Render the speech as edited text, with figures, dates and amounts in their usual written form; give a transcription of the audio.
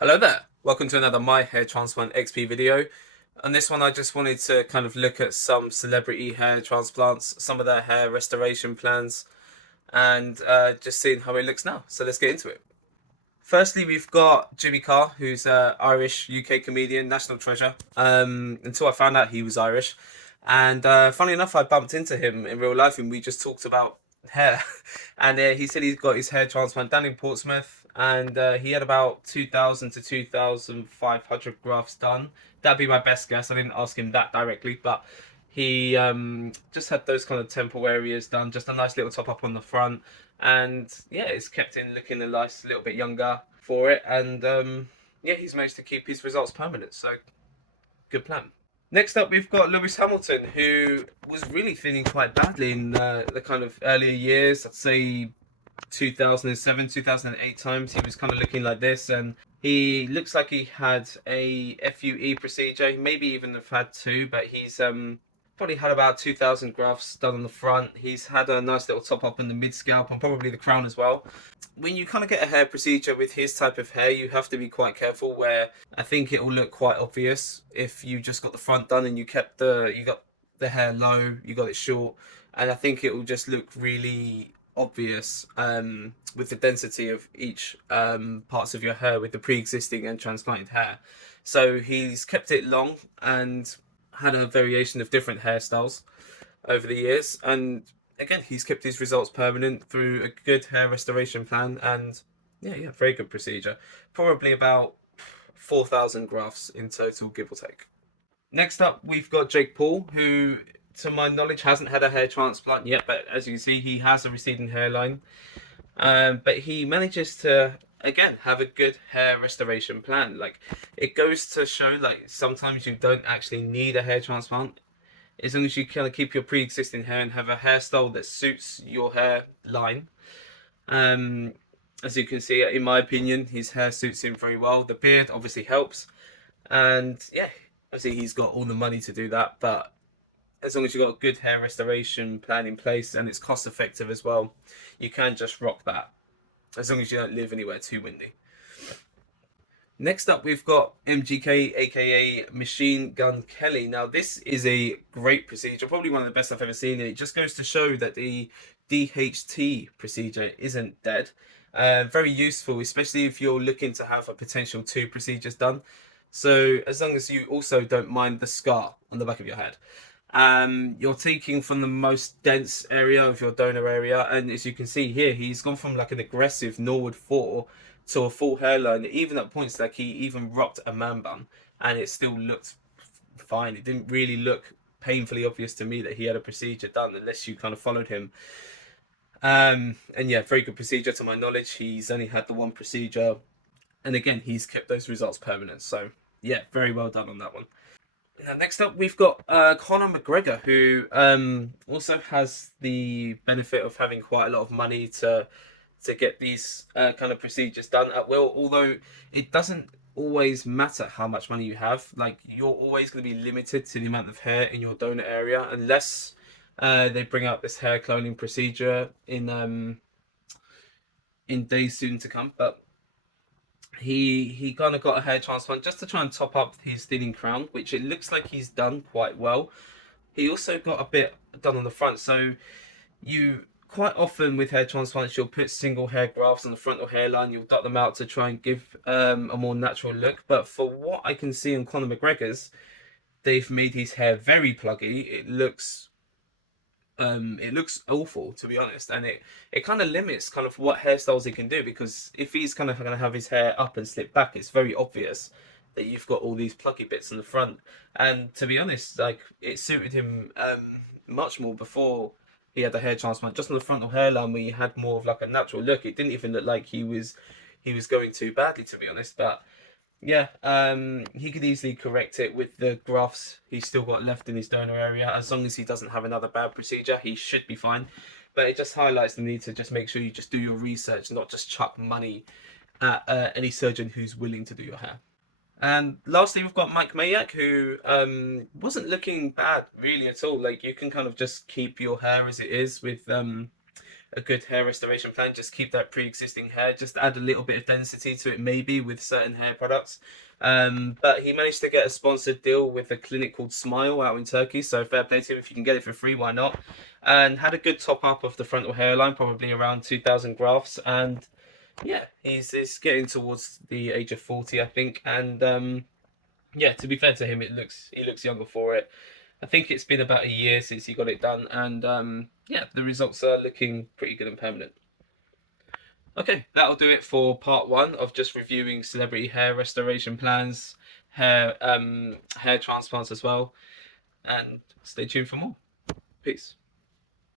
Hello there. Welcome to another My Hair Transplant XP video. On this one, I just wanted to kind of look at some celebrity hair transplants, some of their hair restoration plans, and just seeing how it looks now. So let's get into it. Firstly, we've got Jimmy Carr, who's an Irish UK comedian, national treasure. Until I found out he was Irish, and funny enough, I bumped into him in real life, and we just talked about hair. And he said he's got his hair transplant down in Portsmouth, and he had about 2,000 to 2,500 grafts done. That'd be my best guess. I didn't ask him that directly, but he just had those kind of temple areas done, just a nice little top up on the front, and yeah, it's kept him looking a nice little bit younger for it, and yeah, he's managed to keep his results permanent. So good plan. Next up, we've got Lewis Hamilton, who was really feeling quite badly in the kind of earlier years. I'd say 2007, 2008 times. He was kind of looking like this, and he looks like he had a FUE procedure. He maybe even have had two, but he's probably had about 2,000 grafts done on the front. He's had a nice little top up in the mid scalp and probably the crown as well. When you kind of get a hair procedure with his type of hair, you have to be quite careful. Where I think it will look quite obvious if you just got the front done and you got the hair low, you got it short, and I think it will just look really obvious with the density of each parts of your hair with the pre-existing and transplanted hair. So he's kept it long and had a variation of different hairstyles over the years, and again, he's kept his results permanent through a good hair restoration plan, and yeah, very good procedure. Probably about 4,000 grafts in total, give or take. Next up, we've got Jake Paul, who, to my knowledge, hasn't had a hair transplant yet, but as you can see, he has a receding hairline. But he manages to, again, have a good hair restoration plan. Like, it goes to show, like, sometimes you don't actually need a hair transplant as long as you kind of keep your pre-existing hair and have a hairstyle that suits your hairline. Um, as you can see, in my opinion, his hair suits him very well. The beard obviously helps, and yeah, obviously he's got all the money to do that. But as long as you've got a good hair restoration plan in place and it's cost effective as well, you can just rock that. As long as you don't live anywhere too windy. Next up, we've got MGK, aka Machine Gun Kelly. Now, this is a great procedure, probably one of the best I've ever seen. It just goes to show that the DHT procedure isn't dead. Very useful, especially if you're looking to have a potential two procedures done. So, as long as you also don't mind the scar on the back of your head. You're taking from the most dense area of your donor area, and as you can see here, he's gone from like an aggressive Norwood 4 to a full hairline. Even at points like he even rocked a man bun, and it still looked fine. It didn't really look painfully obvious to me that he had a procedure done, unless you kind of followed him. And yeah, very good procedure to my knowledge. He's only had the one procedure, and again, he's kept those results permanent. So yeah, very well done on that one. Next up, we've got Conor McGregor, who also has the benefit of having quite a lot of money to get these kind of procedures done at will. Although it doesn't always matter how much money you have. Like, you're always going to be limited to the amount of hair in your donor area unless they bring out this hair cloning procedure in days soon to come. But he kind of got a hair transplant just to try and top up his thinning crown, which it looks like he's done quite well. He also got a bit done on the front, so you quite often with hair transplants you'll put single hair grafts on the frontal hairline, you'll dot them out to try and give a more natural look. But for what I can see on Conor McGregor's, they've made his hair very pluggy. It looks awful, to be honest, and it kind of limits kind of what hairstyles he can do, because if he's kind of going to have his hair up and slip back, it's very obvious that you've got all these plucky bits in the front. And to be honest, like, it suited him much more before he had the hair transplant, just on the frontal hairline where he had more of like a natural look. It didn't even look like he was going too badly, to be honest. But yeah, he could easily correct it with the grafts he's still got left in his donor area. As long as he doesn't have another bad procedure, he should be fine. But it just highlights the need to just make sure you just do your research, not just chuck money at any surgeon who's willing to do your hair. And lastly, we've got Mike Mayak, who wasn't looking bad really at all. Like, you can kind of just keep your hair as it is with a good hair restoration plan. Just keep that pre-existing hair. Just add a little bit of density to it, maybe with certain hair products. But he managed to get a sponsored deal with a clinic called Smile out in Turkey. So fair play to him. If you can get it for free, why not? And had a good top up of the frontal hairline, probably around 2,000 grafts. And yeah, he's getting towards the age of 40, I think. And yeah, to be fair to him, he looks younger for it. I think it's been about a year since he got it done, and yeah, the results are looking pretty good and permanent. Okay, that'll do it for part one of just reviewing celebrity hair restoration plans, hair transplants as well, and stay tuned for more. Peace.